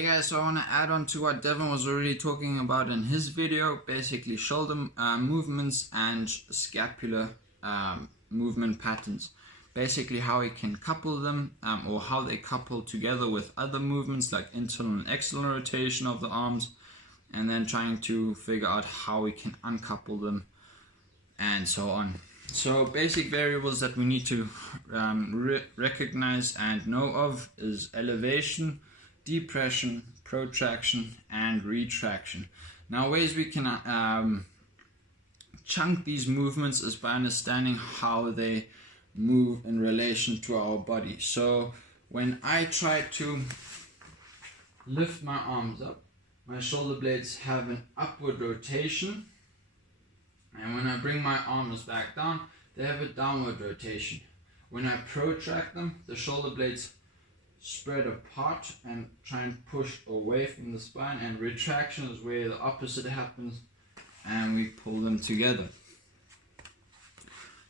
Hey guys, so I want to add on to what Devin was already talking about in his video, basically shoulder movements and scapular movement patterns. Basically how we can couple them or how they couple together with other movements like internal and external rotation of the arms, and then trying to figure out how we can uncouple them and so on. So basic variables that we need to recognize and know of is elevation, depression, protraction and retraction. Now ways we can chunk these movements is by understanding how they move in relation to our body. So when I try to lift my arms up, my shoulder blades have an upward rotation, and when I bring my arms back down, they have a downward rotation. When I protract them, the shoulder blades spread apart and try and push away from the spine, and retraction is where the opposite happens and we pull them together.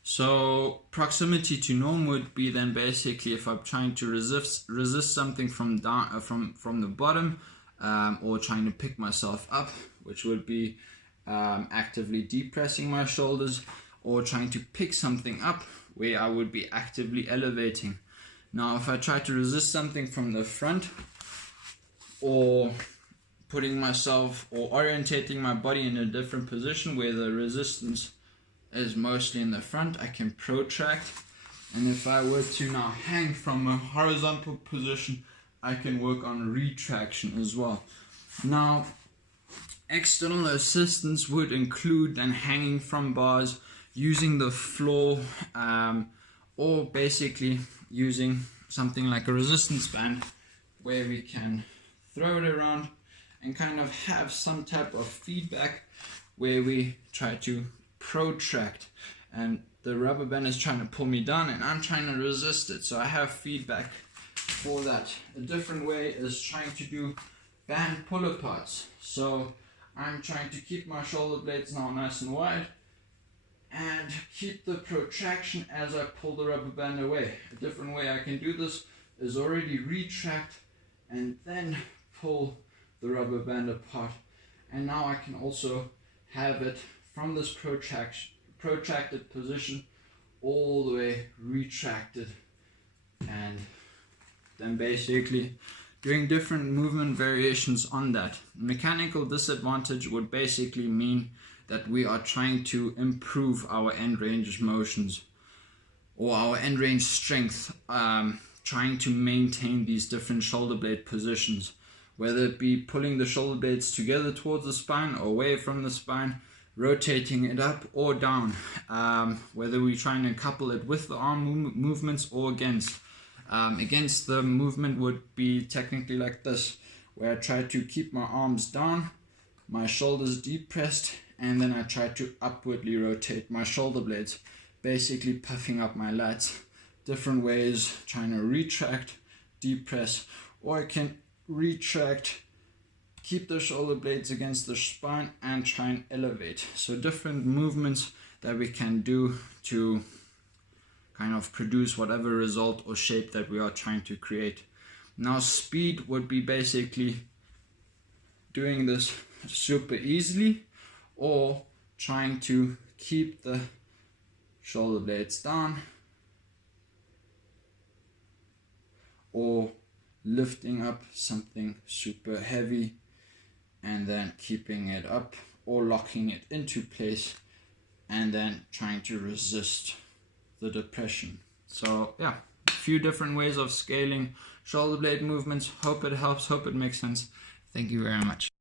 So proximity to norm would be then basically if I'm trying to resist something from down from the bottom, or trying to pick myself up, which would be actively depressing my shoulders, or trying to pick something up where I would be actively elevating. Now if I try to resist something from the front, or putting myself or orientating my body in a different position where the resistance is mostly in the front, I can protract. And if I were to now hang from a horizontal position, I can work on retraction as well. Now external assistance would include then hanging from bars, using the floor, or basically using something like a resistance band where we can throw it around and kind of have some type of feedback where we try to protract, and the rubber band is trying to pull me down and I'm trying to resist it, so I have feedback for that. A different way is trying to do band pull aparts. So I'm trying to keep my shoulder blades now nice and wide and keep the protraction as I pull the rubber band away. A different way I can do this is already retract and then pull the rubber band apart, and now I can also have it from this protracted position all the way retracted, and then basically doing different movement variations on that. Mechanical disadvantage would basically mean that we are trying to improve our end range motions or our end range strength, trying to maintain these different shoulder blade positions, whether it be pulling the shoulder blades together towards the spine or away from the spine, rotating it up or down, whether we try and couple it with the arm movements or against. Against the movement would be technically like this, where I try to keep my arms down, my shoulders depressed, and then I try to upwardly rotate my shoulder blades, basically puffing up my lats. Different ways, trying to retract, depress, or I can retract, keep the shoulder blades against the spine and try and elevate. So different movements that we can do to kind of produce whatever result or shape that we are trying to create. Now speed would be basically doing this super easily, or trying to keep the shoulder blades down, or lifting up something super heavy and then keeping it up or locking it into place and then trying to resist the depression. So yeah, a few different ways of scaling shoulder blade movements. Hope it helps, hope it makes sense. Thank you very much.